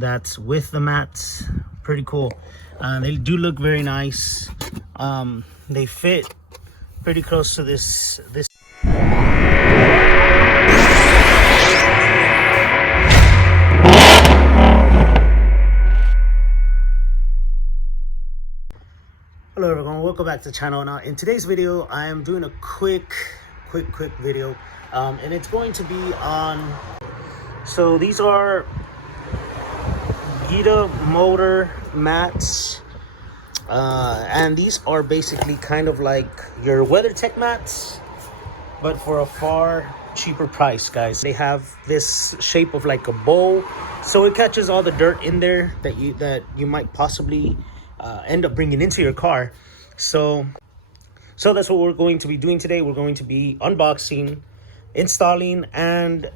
that's with the mats. Pretty cool. They do look very nice. They fit pretty close to this. Hello everyone, welcome back to the channel. Now in today's video I am doing a quick video, and it's going to be on, so these are YITAMOTOR mats, and these are basically kind of like your WeatherTech mats, but for a far cheaper price, guys. They have this shape of like a bowl, so it catches all the dirt in there that you might possibly end up bringing into your car. So that's what we're going to be doing today. We're going to be unboxing, installing, and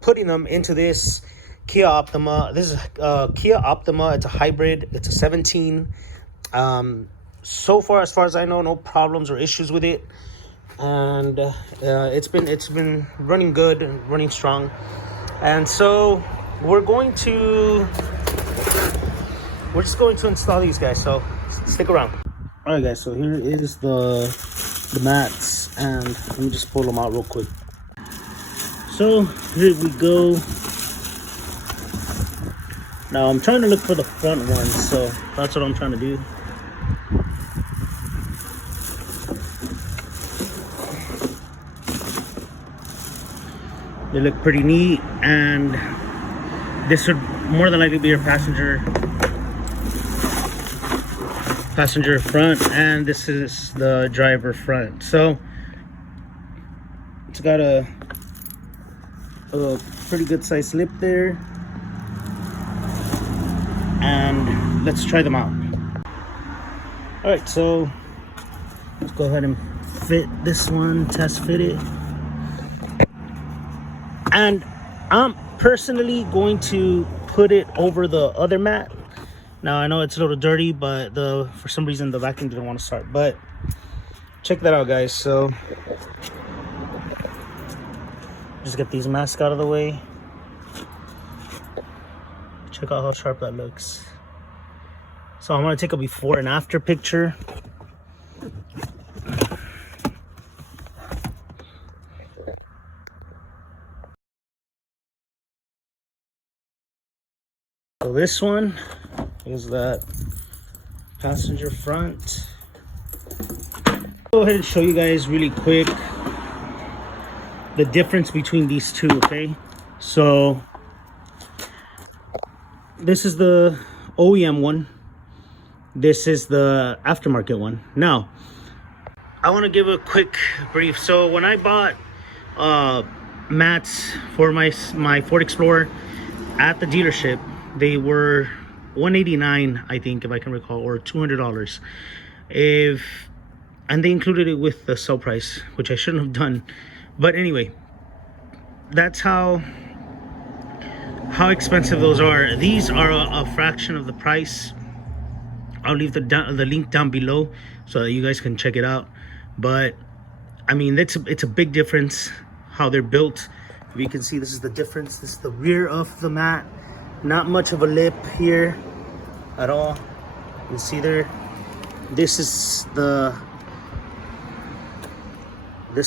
putting them into this Kia Optima. This is Kia Optima. It's a hybrid. It's a 17. So far as I know, no problems or issues with it, and it's been running good and running strong. And so we're just going to install these guys, so stick around. All right guys, so here is the mats, and let me just pull them out real quick. So here we go. Now I'm trying to look for the front ones, so that's what I'm trying to do. They look pretty neat, and this would more than likely be your passenger front, and this is the driver front. So it's got a pretty good sized lip there, and let's try them out. All right, so let's go ahead and fit this one, test fit it. And I'm personally going to put it over the other mat. Now I know it's a little dirty, but for some reason the vacuum didn't want to start. But check that out, guys. So just get these masks out of the way. Check out how sharp that looks. So I'm gonna take a before and after picture. So this one is that passenger front. Go ahead and show you guys really quick the difference between these two, okay? So this is the OEM one, this is the aftermarket one. Now I want to give a quick brief. So when I bought mats for my Ford Explorer at the dealership, they were $189, I think, if I can recall, or $200. And they included it with the sale price, which I shouldn't have done. But anyway, that's how expensive those are. These are a fraction of the price. I'll leave the link down below so that you guys can check it out. But I mean, it's a big difference how they're built. If you can see, this is the difference. This is the rear of the mat. Not much of a lip here at all. You see there, this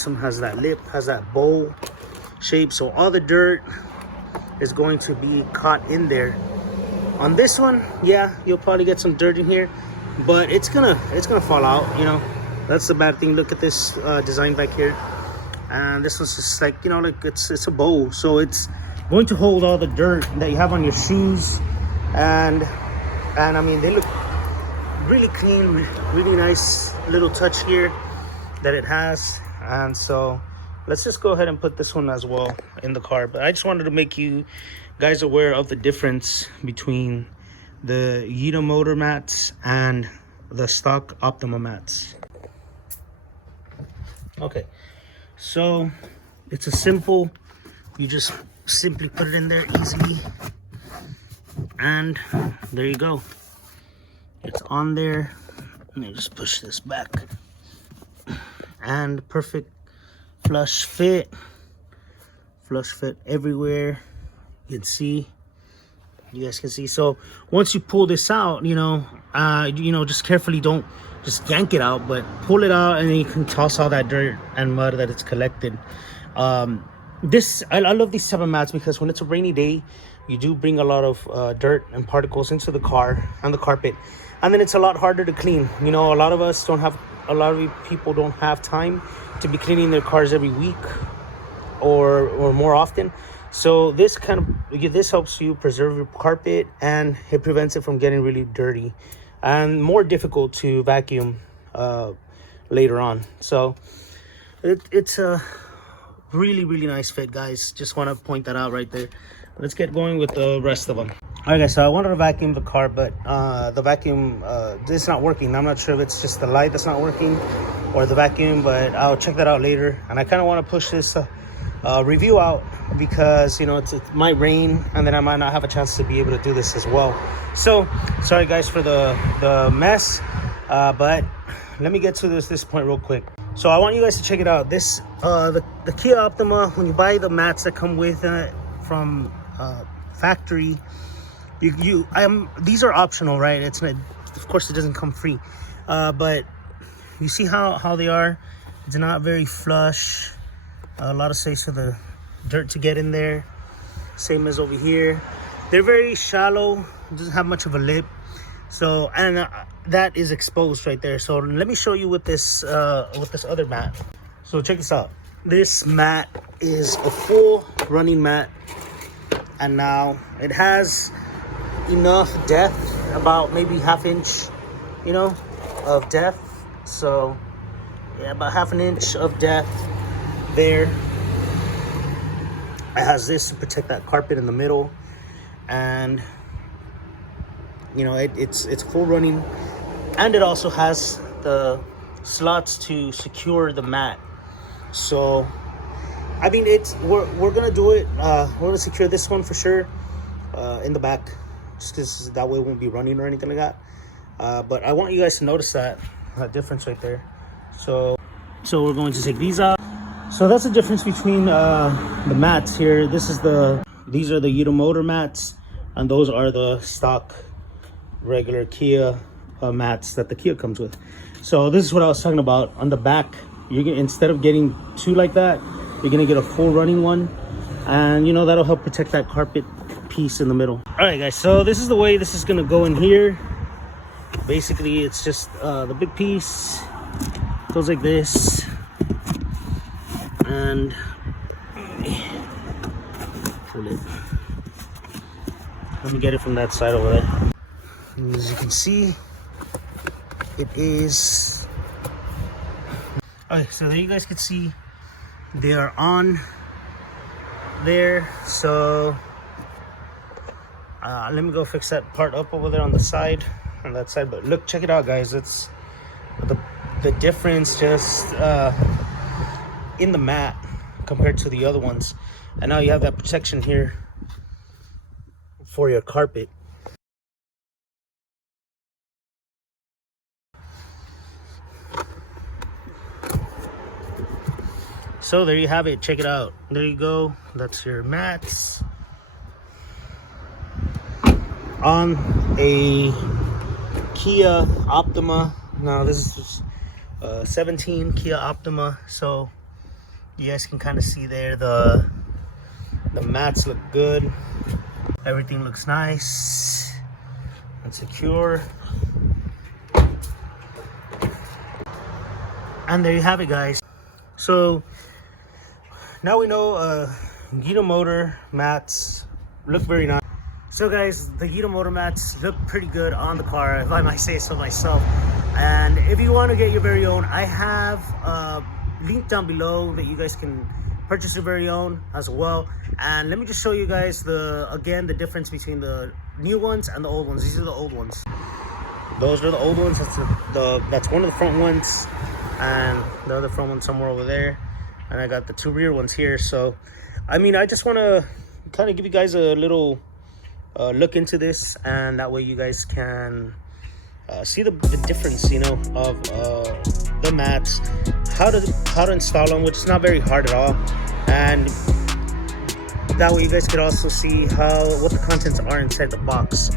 one has that lip, has that bowl shape, so all the dirt is going to be caught in there. On this one, yeah, you'll probably get some dirt in here, but it's gonna fall out, you know. That's the bad thing. Look at this design back here, and this one's just like, you know, like it's a bowl, so it's going to hold all the dirt that you have on your shoes. And I mean, they look really clean, really nice little touch here that it has. And so let's just go ahead and put this one as well in the car. But I just wanted to make you guys aware of the difference between the YITAMOTOR mats and the stock Optima mats. Okay, so it's a simple, you just simply put it in there easily, and there you go, it's on there. Let me just push this back, and perfect flush fit everywhere. You can see You guys can see. So once you pull this out, just carefully, don't just yank it out, but pull it out, and then you can toss all that dirt and mud that it's collected. I love these type of mats because when it's a rainy day, you do bring a lot of dirt and particles into the car and the carpet, and then it's a lot harder to clean. A lot of people don't have time to be cleaning their cars every week or more often. So this helps you preserve your carpet, and it prevents it from getting really dirty and more difficult to vacuum later on. So it's a really, really nice fit, guys. Just want to point that out right there. Let's get going with the rest of them. All right, guys, so I wanted to vacuum the car, but the vacuum it's not working. I'm not sure if it's just the light that's not working or the vacuum, but I'll check that out later. And I kind of want to push this review out because it might rain, and then I might not have a chance to be able to do this as well. So sorry, guys, for the mess, but let me get to this point real quick. So I want you guys to check it out. This the Kia Optima, when you buy the mats that come with it from factory, these are optional, right? It's not, of course, it doesn't come free, but you see how they are. It's not very flush. A lot of space for the dirt to get in there. Same as over here. They're very shallow. It doesn't have much of a lip. So, and that is exposed right there. So let me show you with this other mat. So check this out. This mat is a full running mat, and now it has enough depth, about maybe ½ inch, of depth. So yeah, about ½ inch of depth there. It has this to protect that carpet in the middle, and it's full running, and it also has the slots to secure the mat. So I mean, we're gonna do it. We're gonna secure this one for sure in the back, just because that way it won't be running or anything like that. But I want you guys to notice that difference right there. So we're going to take these out. So that's the difference between the mats here. These are the YITAMOTOR mats, and those are the stock regular Kia mats that the Kia comes with. So this is what I was talking about. On the back, instead of getting two like that, you're gonna get a full running one, and that'll help protect that carpet piece in the middle. All right, guys, so this is the way this is gonna go in here. Basically, it's just the big piece goes like this, and pull it. Let me get it from that side over there. And as you can see, it is. Okay, so there you guys can see they are on there. So let me go fix that part up over there on the side, on that side. But look, check it out, guys. It's the difference just in the mat compared to the other ones. And now you have that protection here for your carpet. So there you have it. Check it out. There you go. That's your mats on a Kia Optima. Now this is 17 Kia Optima. So you guys can kind of see there the mats look good. Everything looks nice and secure. And there you have it, guys. So now we know YITAMOTOR mats look very nice. So guys, the YITAMOTOR mats look pretty good on the car, if I might say so myself. And if you want to get your very own, I have a link down below that you guys can purchase your very own as well. And let me just show you guys the difference between the new ones and the old ones. These are the old ones. Those are the old ones. That's one of the front ones, and the other front one somewhere over there, and I got the two rear ones here. So I mean, I just want to kind of give you guys a little look into this, and that way you guys can see the difference, of the mats, how to install them, which is not very hard at all. And that way you guys could also see what the contents are inside the box.